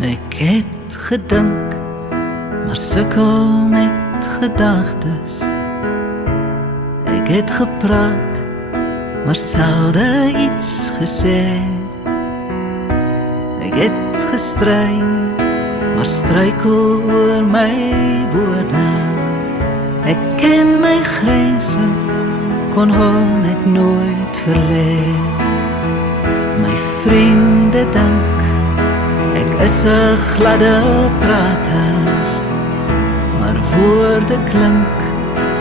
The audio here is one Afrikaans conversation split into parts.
Ek het gedink, maar sukkel met gedagtes. Ek het gepraat, maar selde iets gesê. Ek het gestry, maar struikel oor my woorde. Ek ken my grense, kon hul net nooit verlê. My vriende dink, ek is 'n gladde prater, maar woorde klink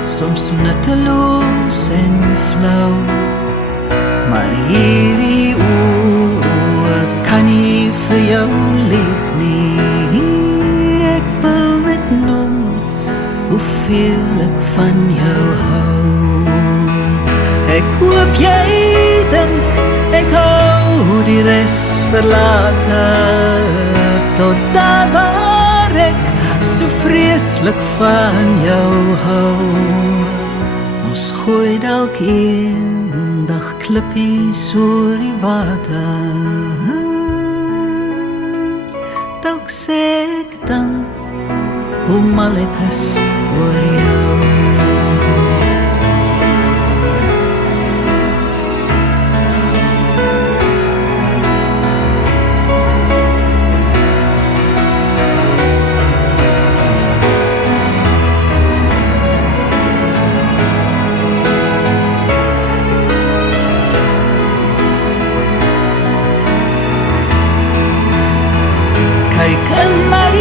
soms nutteloos en flauw. Maar hierdie oë kan nie vir jou lieg nie. Ek wil net noem hoeveel ek van jou hou. Ek hoop jy dink ek hou die res vir later, tot daar waar ek so vreeslik van jou hou. Ons gooi dalk eendag klippies oor die water. Dalk sê ek dan hoe mal ek is oor jou. Kyk in my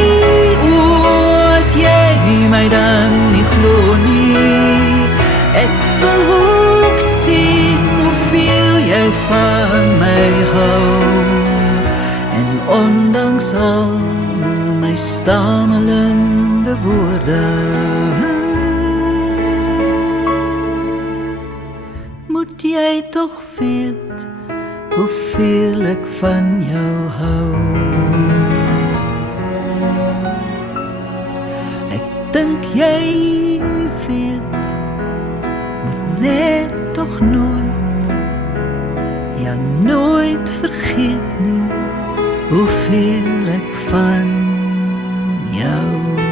oë as jy my dan nie glo nie. Ek wil ook sien hoeveel jy van my hou. En ondanks al my stamelende woorde, moet jy toch weet hoeveel ek van jou hou. Dink jy weet, moet net toch nooit, ja nooit vergeet nie, hoeveel ek van jou